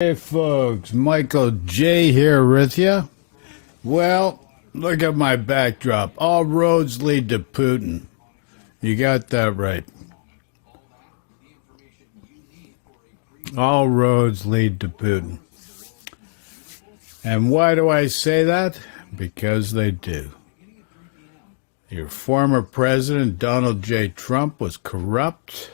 Hey folks, Michael J here with you. Well, look at my backdrop. All roads lead to Putin. You got that right. All roads lead to Putin. And why do I say that? Because they do. Your former president, Donald J. Trump, was corrupt.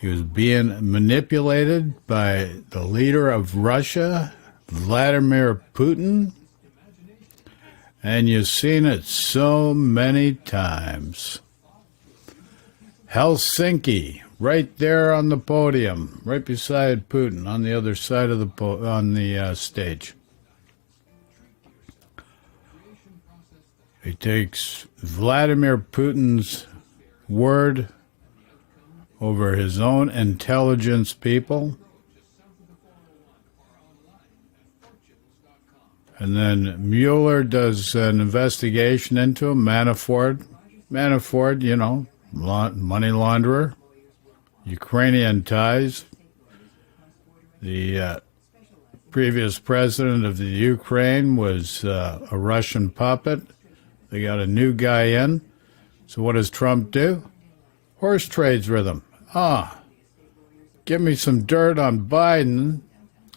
He was being manipulated by the leader of Russia, Vladimir Putin. And you've seen it so many times. Helsinki, right there on the podium, right beside Putin, on the other side of the stage. He takes Vladimir Putin's word over his own intelligence people. And then Mueller does an investigation into him. Manafort, you know, money launderer, Ukrainian ties. The previous president of the Ukraine was a Russian puppet. They got a new guy in. So what does Trump do? Horse trades with him. Give me some dirt on Biden,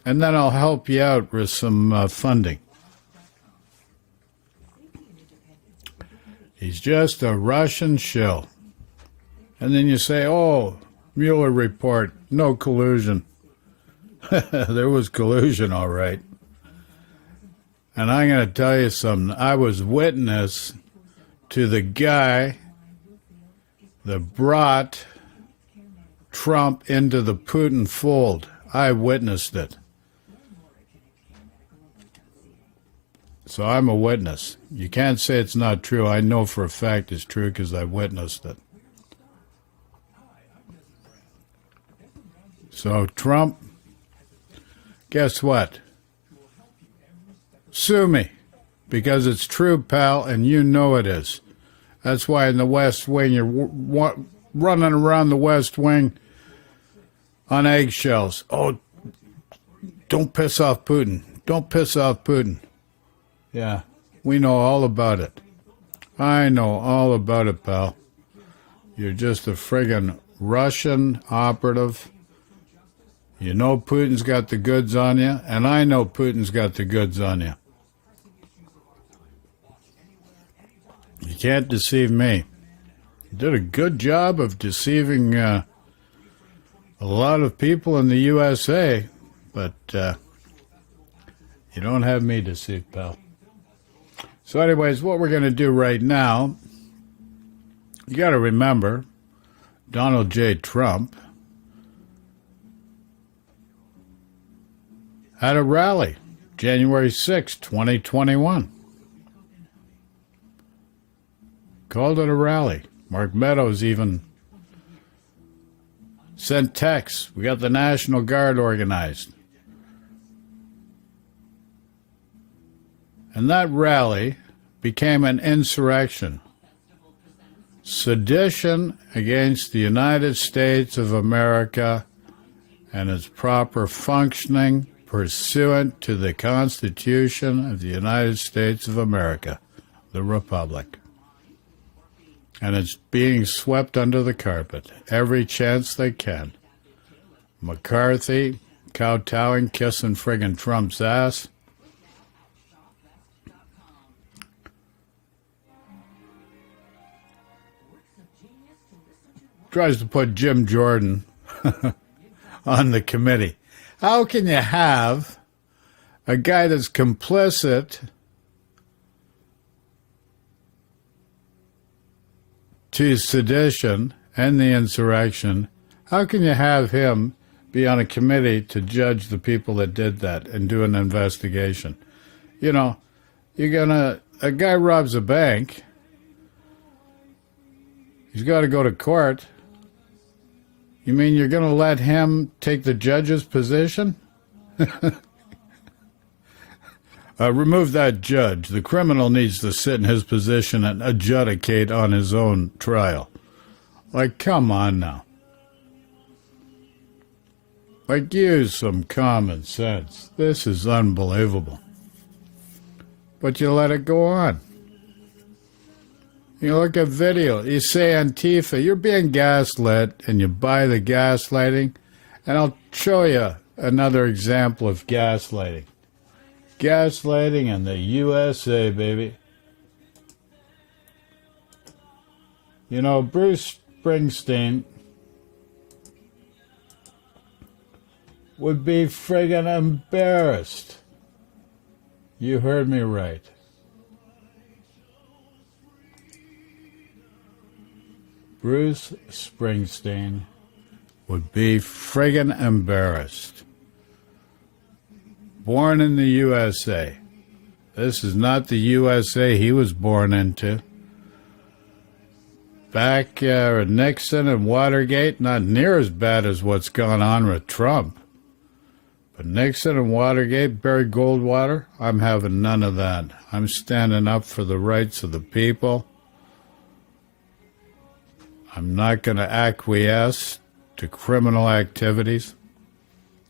and then I'll help you out with some funding. He's just a Russian shill. And then you say, oh, Mueller report, no collusion. There was collusion, all right. And I'm going to tell you something. I was witness to the guy that brought Trump into the Putin fold. I witnessed it. So I'm a witness. You can't say it's not true. I know for a fact it's true because I witnessed it. So Trump, guess what? Sue me, because it's true, pal, and you know it is. That's why in the West Wing, you're running around the West Wing on eggshells. Oh, don't piss off Putin. Don't piss off Putin. Yeah, we know all about it. I know all about it, pal. You're just a friggin' Russian operative. You know Putin's got the goods on you, and I know Putin's got the goods on you. You can't deceive me. You did a good job of deceiving a lot of people in the USA, but you don't have me deceived, pal. So anyways, what we're going to do right now, you got to remember Donald J. Trump had a rally January 6, 2021. Called it a rally. Mark Meadows even sent texts. We got the National Guard organized. And that rally became an insurrection. Sedition against the United States of America and its proper functioning pursuant to the Constitution of the United States of America, the Republic. And it's being swept under the carpet every chance they can. McCarthy kowtowing, kissing friggin' Trump's ass. Tries to put Jim Jordan on the committee. How can you have a guy that's complicit to sedition and the insurrection? How can you have him be on a committee to judge the people that did that and do an investigation? You know, a guy robs a bank, he's got to go to court. You mean you're going to let him take the judge's position? Remove that judge. The criminal needs to sit in his position and adjudicate on his own trial. Like, come on now. Like, use some common sense. This is unbelievable. But you let it go on. You look at video, you say Antifa, you're being gaslit, and you buy the gaslighting, and I'll show you another example of gaslighting. Gaslighting in the USA, baby. You know, Bruce Springsteen would be friggin' embarrassed. You heard me right. Bruce Springsteen would be friggin' embarrassed. Born in the USA. This is not the USA he was born into. Back Nixon and Watergate, not near as bad as what's gone on with Trump. But Nixon and Watergate, Barry Goldwater, I'm having none of that. I'm standing up for the rights of the people. I'm not going to acquiesce to criminal activities.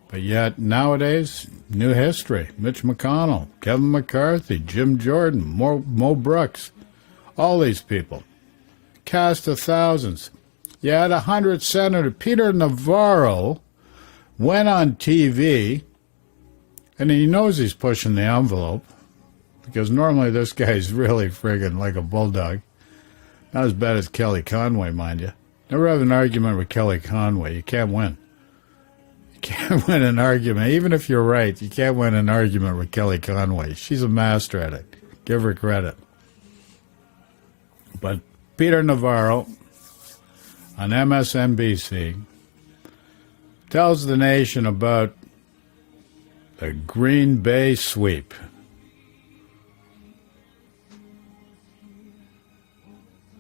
But yet, nowadays, new history. Mitch McConnell, Kevin McCarthy, Jim Jordan, Mo Brooks, all these people. Cast of thousands. You had 100 senators. Peter Navarro went on TV, and he knows he's pushing the envelope, because normally this guy's really friggin' like a bulldog. Not as bad as Kelly Conway, mind you. Never have an argument with Kelly Conway. You can't win. You can't win an argument. Even if you're right, you can't win an argument with Kelly Conway. She's a master at it. Give her credit. But Peter Navarro on MSNBC tells the nation about the Green Bay sweep.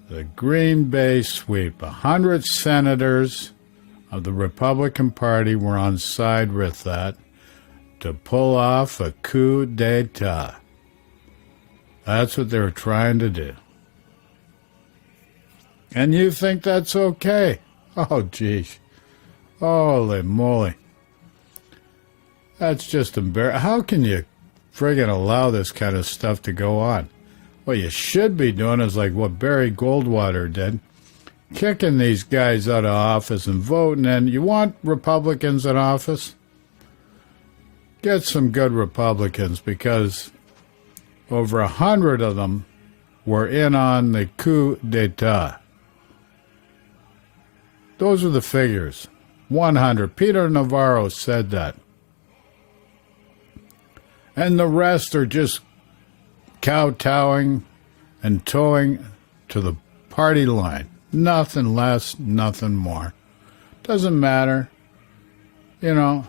The Green Bay sweep. 100 senators of the Republican Party were on side with that to pull off a coup d'etat. That's what they were trying to do. And you think that's okay? Oh, geez. Holy moly. That's just embarrassing. How can you friggin' allow this kind of stuff to go on? What you should be doing is like what Barry Goldwater did, kicking these guys out of office and voting in. You want Republicans in office? Get some good Republicans, because over 100 of them were in on the coup d'etat. Those are the figures. 100. Peter Navarro said that. And the rest are just kowtowing and towing to the party line. Nothing less, nothing more. Doesn't matter. You know.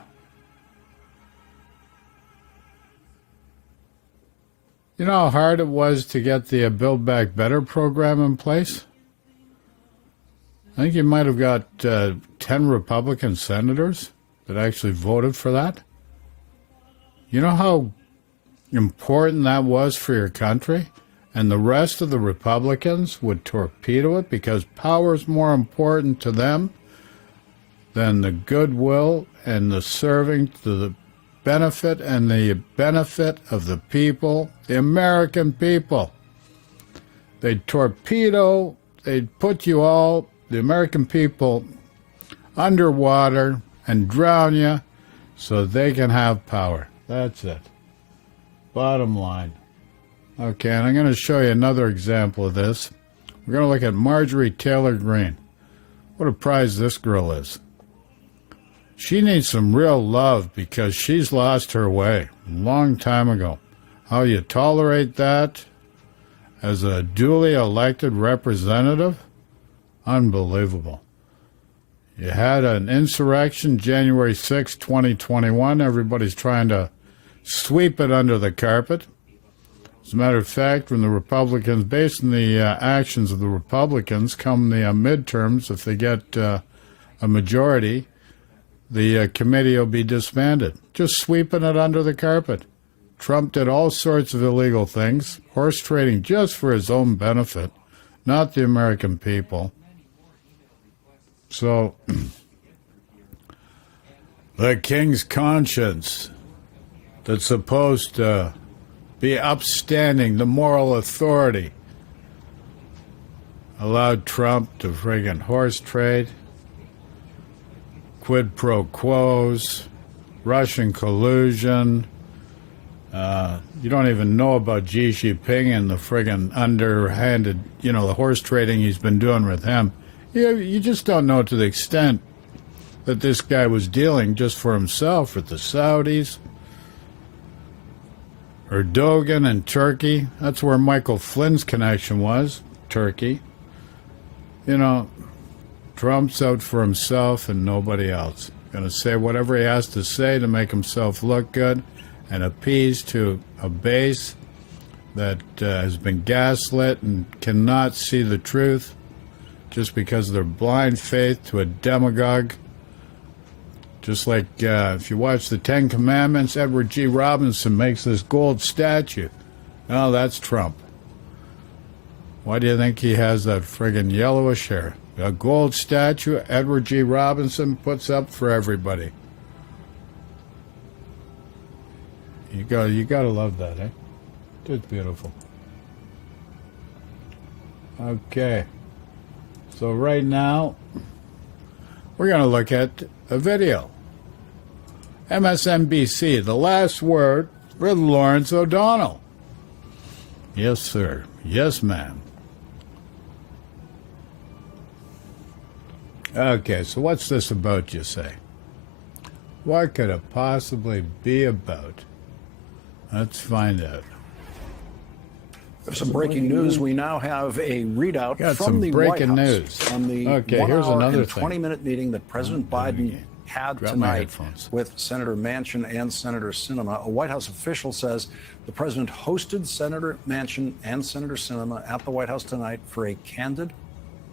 You know how hard it was to get the Build Back Better program in place? I think you might have got 10 Republican senators that actually voted for that. You know how important that was for your country? And the rest of the Republicans would torpedo it because power is more important to them than the goodwill and the serving to the benefit and the benefit of the people, the American people. They'd torpedo, they'd put you all, the American people, underwater and drown you so they can have power. That's it. Bottom line. Okay, and I'm going to show you another example of this. We're going to look at Marjorie Taylor Greene. What a prize this girl is. She needs some real love because she's lost her way a long time ago. How you tolerate that as a duly elected representative? Unbelievable. You had an insurrection January 6, 2021. Everybody's trying to sweep it under the carpet. As a matter of fact, when the Republicans, based on the actions of the Republicans, come the midterms, if they get a majority, the committee will be disbanded. Just sweeping it under the carpet. Trump did all sorts of illegal things, horse trading just for his own benefit, not the American people. So, The king's conscience that's supposed to be upstanding, the moral authority, allowed Trump to friggin' horse trade, quid pro quos, Russian collusion. You don't even know about Xi Jinping and the friggin' underhanded, the horse trading he's been doing with him. You just don't know to the extent that this guy was dealing just for himself with the Saudis. Erdogan and Turkey. That's where Michael Flynn's connection was, Turkey. Trump's out for himself and nobody else. Going to say whatever he has to say to make himself look good and appease to a base that has been gaslit and cannot see the truth just because of their blind faith to a demagogue. Just like if you watch the Ten Commandments, Edward G. Robinson makes this gold statue. Oh, that's Trump. Why do you think he has that friggin' yellowish hair? A gold statue Edward G. Robinson puts up for everybody. You gotta love that, eh? It's beautiful. Okay. So right now, we're going to look at a video. MSNBC, the last word for Lawrence O'Donnell. Yes, sir. Yes, ma'am. Okay, so what's this about, you say? What could it possibly be about? Let's find out. Some breaking news. We now have a readout from the White House on the 1 hour and 20-minute meeting that President Biden had tonight with Senator Manchin and Senator Sinema. A White House official says the president hosted Senator Manchin and Senator Sinema at the White House tonight for a candid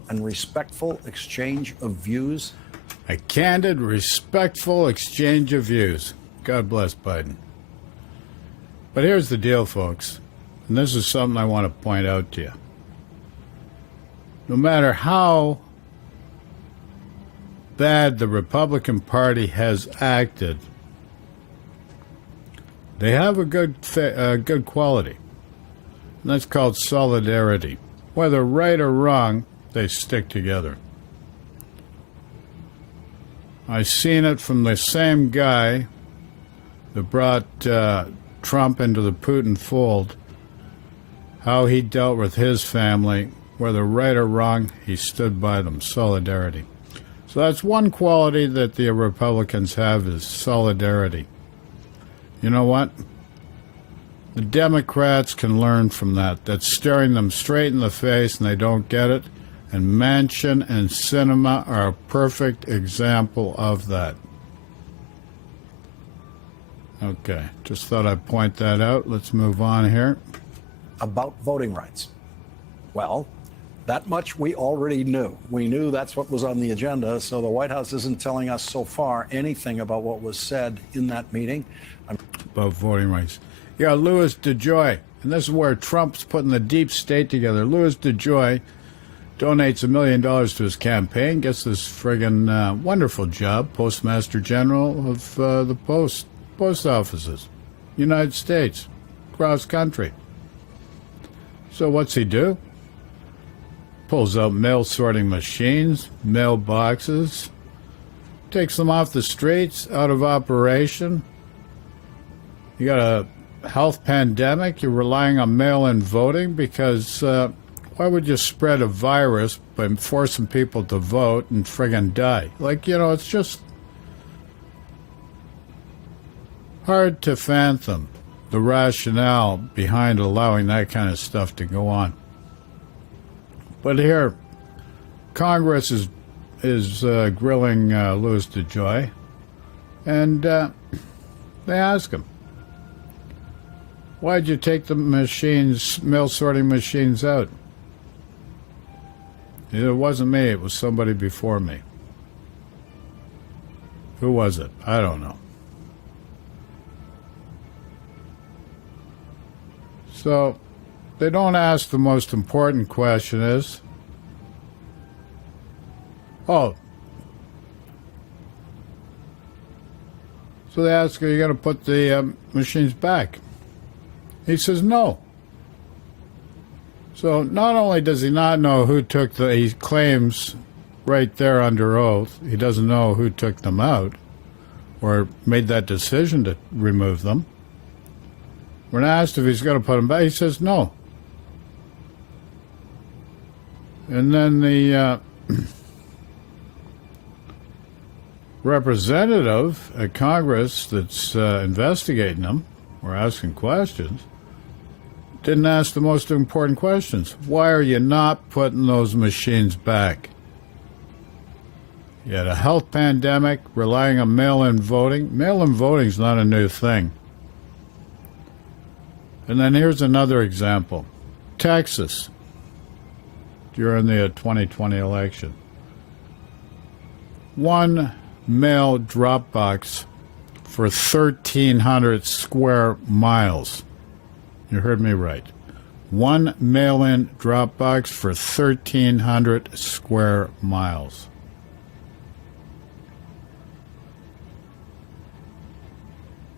and respectful exchange of views. A candid, respectful exchange of views. God bless Biden. But here's the deal, folks. And this is something I want to point out to you. No matter how bad the Republican Party has acted, they have a good quality. And that's called solidarity. Whether right or wrong, they stick together. I've seen it from the same guy that brought Trump into the Putin fold, how he dealt with his family, whether right or wrong, he stood by them, solidarity. So that's one quality that the Republicans have, is solidarity. You know what? The Democrats can learn from that. That's staring them straight in the face and they don't get it. And Manchin and Sinema are a perfect example of that. Okay, just thought I'd point that out. Let's move on here. About voting rights. Well, that much we already knew. We knew that's what was on the agenda, so the White House isn't telling us so far anything about what was said in that meeting. About voting rights. Yeah, Louis DeJoy, and this is where Trump's putting the deep state together. Louis DeJoy donates $1 million to his campaign, gets this friggin' wonderful job, Postmaster General of the post offices, United States, cross country. So what's he do? Pulls out mail sorting machines, mailboxes, takes them off the streets, out of operation. You got a health pandemic, you're relying on mail-in voting because why would you spread a virus by forcing people to vote and friggin' die? It's just hard to fathom the rationale behind allowing that kind of stuff to go on. But here, Congress is grilling Louis DeJoy, and they ask him, why'd you take the mail sorting machines out? It wasn't me, it was somebody before me. Who was it? I don't know. So, they don't ask the most important question is, So they ask, are you going to put the machines back? He says no. So not only does he not know who took he claims right there under oath, he doesn't know who took them out or made that decision to remove them. When asked if he's going to put them back, he says no. And then the representative at Congress that's investigating them or asking questions didn't ask the most important questions. Why are you not putting those machines back? You had a health pandemic, relying on mail-in voting. Mail-in voting is not a new thing. And then here's another example. Texas, during the 2020 election. One mail drop box for 1,300 square miles. You heard me right. One mail-in drop box for 1,300 square miles.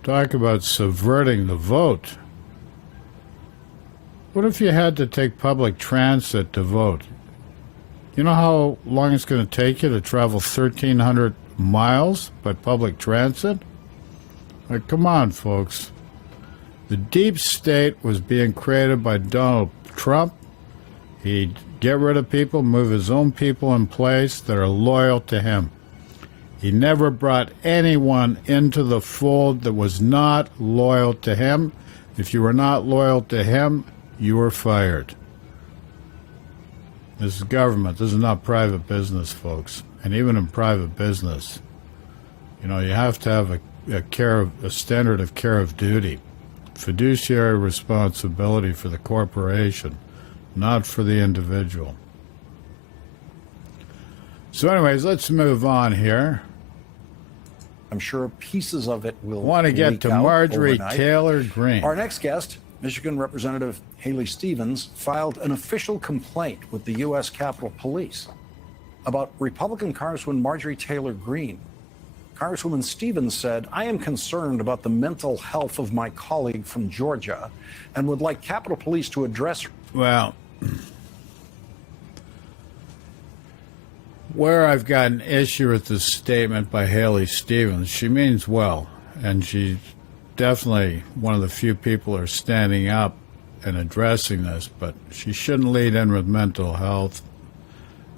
Talk about subverting the vote. What if you had to take public transit to vote? You know how long it's going to take you to travel 1,300 miles by public transit? Like, come on, folks. The deep state was being created by Donald Trump. He'd get rid of people, move his own people in place that are loyal to him. He never brought anyone into the fold that was not loyal to him. If you were not loyal to him, you were fired. This is government. This is not private business, folks. And even in private business, you know, you have to have a standard of care of duty, fiduciary responsibility for the corporation, not for the individual. So anyways, let's move on here. I'm sure pieces of it will want to get to Marjorie overnight. Taylor Greene. Our next guest, Michigan Representative Haley Stevens, filed an official complaint with the U.S. Capitol Police about Republican Congresswoman Marjorie Taylor Greene. Congresswoman Stevens said, I am concerned about the mental health of my colleague from Georgia and would like Capitol Police to address. Well, where I've got an issue with this statement by Haley Stevens, she means well, and she's definitely one of the few people who are standing up and addressing this, but she shouldn't lead in with mental health.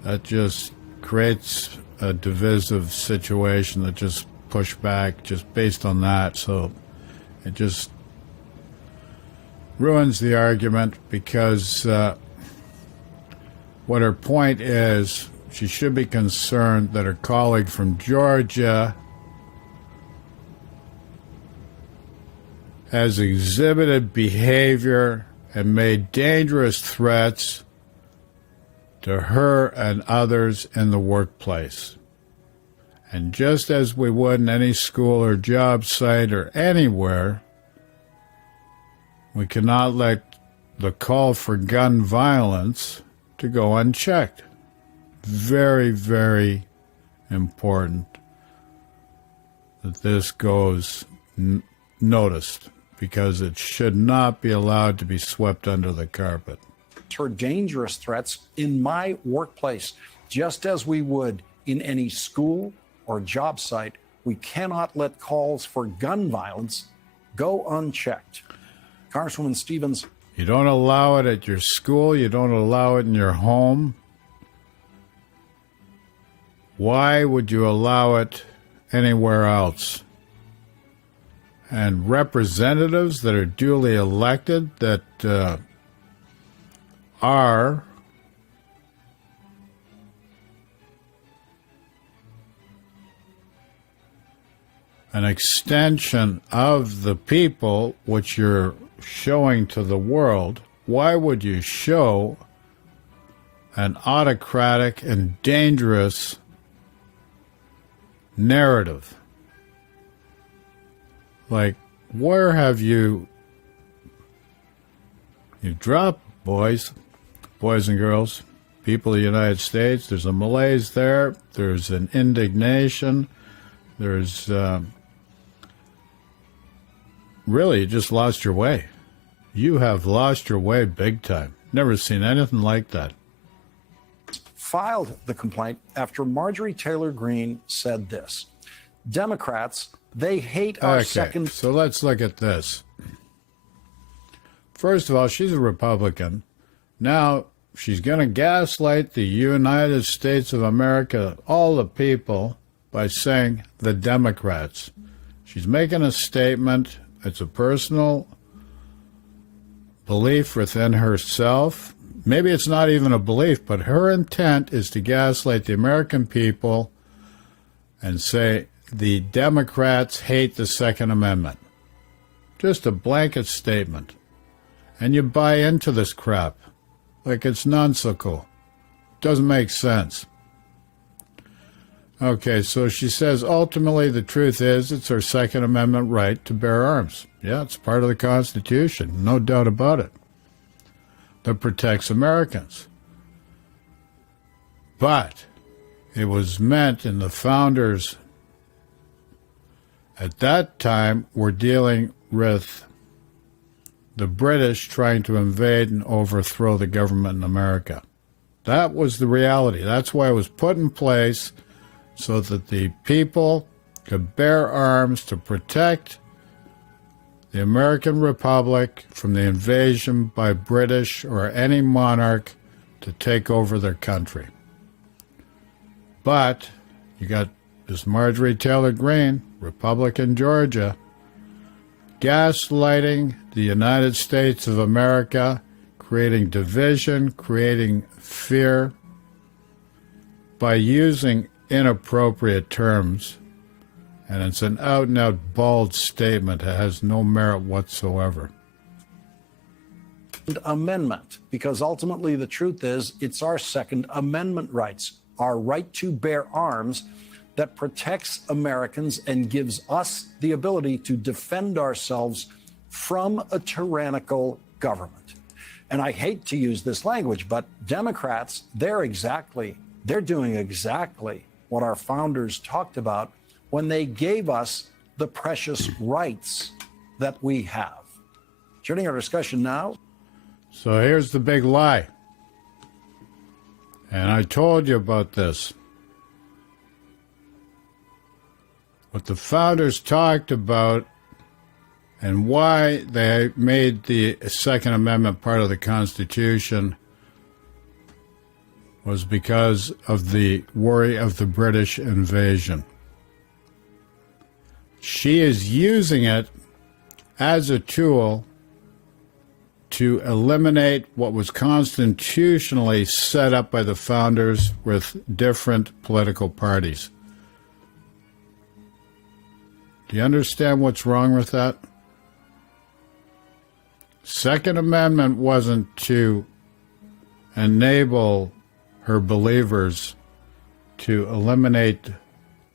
That just creates a divisive situation that just push back just based on that. So it just ruins the argument because what her point is, she should be concerned that her colleague from Georgia has exhibited behavior and made dangerous threats to her and others in the workplace. And just as we would in any school or job site or anywhere, we cannot let the call for gun violence to go unchecked. Very, very important that this goes noticed, because it should not be allowed to be swept under the carpet. Her dangerous threats in my workplace, just as we would in any school or job site. We cannot let calls for gun violence go unchecked. Congresswoman Stevens. You don't allow it at your school. You don't allow it in your home. Why would you allow it anywhere else? And representatives that are duly elected that are an extension of the people which you're showing to the world, why would you show an autocratic and dangerous narrative? Like, where have you dropped, boys and girls, people of the United States? There's a malaise there. There's an indignation. There's really, you just lost your way. You have lost your way big time. Never seen anything like that. Filed the complaint after Marjorie Taylor Greene said this. Democrats, they hate our second... So let's look at this. First of all, she's a Republican. Now, she's going to gaslight the United States of America, all the people, by saying the Democrats. She's making a statement. It's a personal belief within herself. Maybe it's not even a belief, but her intent is to gaslight the American people and say the Democrats hate the Second Amendment. Just a blanket statement. And you buy into this crap like it's nonsensical. Doesn't make sense. Okay, so she says ultimately the truth is it's our Second Amendment right to bear arms. Yeah, it's part of the Constitution, no doubt about it, that protects Americans. But it was meant, and the founders at that time were dealing with the British trying to invade and overthrow the government in America. That was the reality. That's why it was put in place, so that the people could bear arms to protect the American Republic from the invasion by British or any monarch to take over their country. But you got this Marjorie Taylor Greene, Republican Georgia, gaslighting the United States of America, creating division, creating fear by using inappropriate terms, and it's an out-and-out bald statement that has no merit whatsoever. Amendment, because ultimately the truth is it's our Second Amendment rights, our right to bear arms that protects Americans and gives us the ability to defend ourselves from a tyrannical government. And I hate to use this language, but Democrats, they're doing exactly what our founders talked about when they gave us the precious rights that we have. Turning our discussion now. So here's the big lie. And I told you about this. What the founders talked about and why they made the Second Amendment part of the Constitution was because of the worry of the British invasion. She is using it as a tool to eliminate what was constitutionally set up by the founders with different political parties. Do you understand what's wrong with that? Second Amendment wasn't to enable her believers to eliminate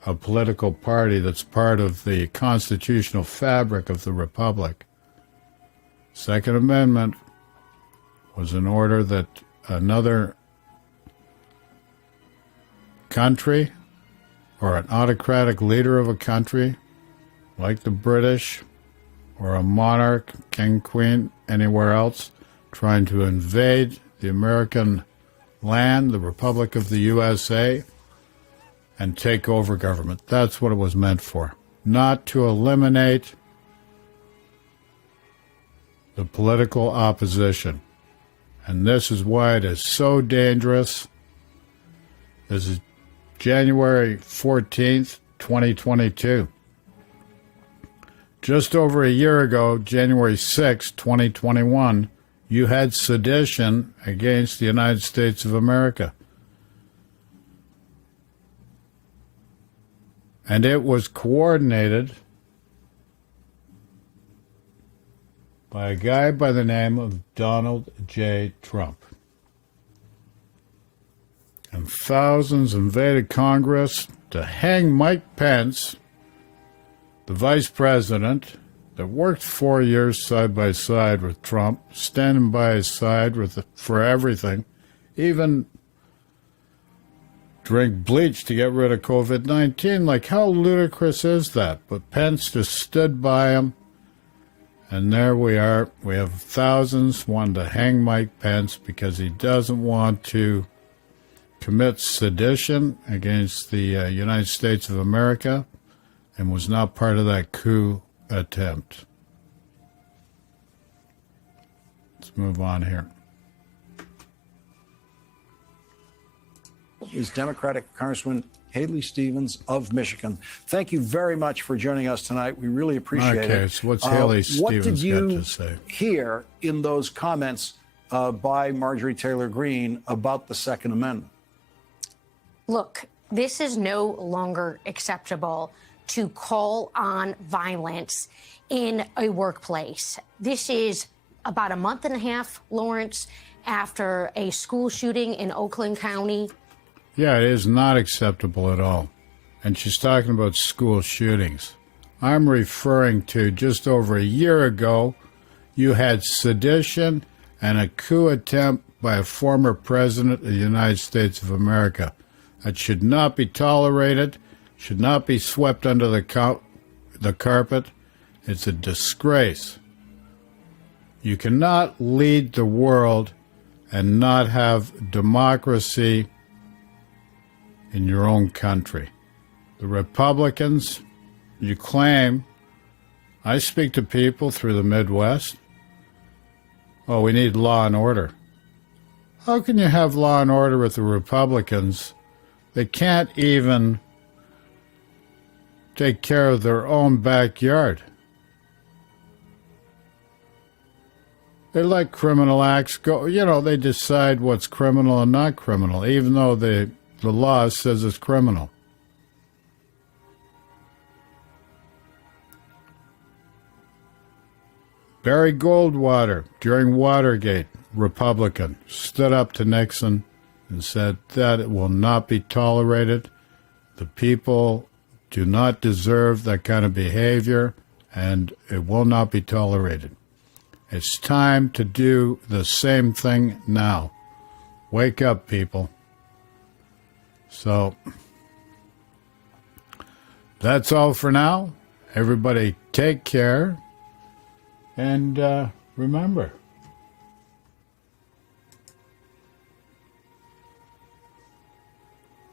a political party that's part of the constitutional fabric of the Republic. Second Amendment was in order that another country or an autocratic leader of a country, like the British or a monarch, king, queen, anywhere else, trying to invade the American land, the Republic of the USA, and take over government. That's what it was meant for. Not to eliminate the political opposition. And this is why it is so dangerous. This is January 14th, 2022. Just over a year ago, January 6th, 2021, you had sedition against the United States of America. And it was coordinated by a guy by the name of Donald J. Trump. And thousands invaded Congress to hang Mike Pence, the vice president, that worked 4 years side by side with Trump, standing by his side for everything, even drink bleach to get rid of COVID-19. Like, how ludicrous is that? But Pence just stood by him And there we are. We have thousands wanting to hang Mike Pence because he doesn't want to commit sedition against the United States of America and was not part of that coup attempt. Let's move on here. Is Democratic Congressman Haley Stevens of Michigan. Thank you very much for joining us tonight. We really appreciate it. Okay, so what's Haley Stevens got to say? What did you hear in those comments by Marjorie Taylor Greene about the Second Amendment? Look, this is no longer acceptable to call on violence in a workplace. This is about a month and a half, Lawrence, after a school shooting in Oakland County. Yeah, it is not acceptable at all. And she's talking about school shootings. I'm referring to just over a year ago, you had sedition and a coup attempt by a former president of the United States of America. That should not be tolerated, should not be swept under the carpet. It's a disgrace. You cannot lead the world and not have democracy in your own country. The Republicans, you claim, I speak to people through the Midwest, oh, we need law and order. How can you have law and order with the Republicans? They can't even take care of their own backyard. They let criminal acts go. You know, they decide what's criminal and not criminal, even though the law says it's criminal. Barry Goldwater, during Watergate, Republican, stood up to Nixon and said that it will not be tolerated. The people do not deserve that kind of behavior, and it will not be tolerated. It's time to do the same thing now. Wake up, people. So, that's all for now. Everybody take care. And remember,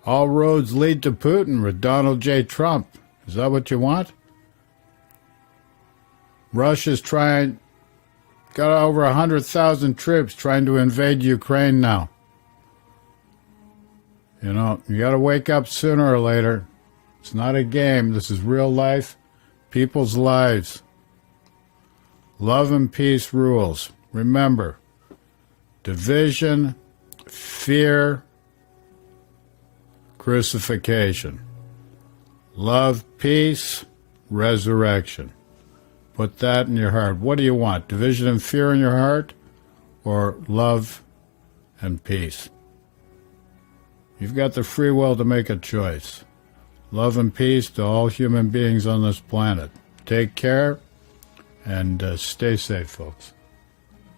all roads lead to Putin with Donald J. Trump. Is that what you want? Russia's got over 100,000 troops trying to invade Ukraine now. You know, you got to wake up sooner or later. It's not a game. This is real life, people's lives. Love and peace rules. Remember, division, fear, crucifixion. Love, peace, resurrection. Put that in your heart. What do you want? Division and fear in your heart, or love and peace? You've got the free will to make a choice. Love and peace to all human beings on this planet. Take care and stay safe, folks.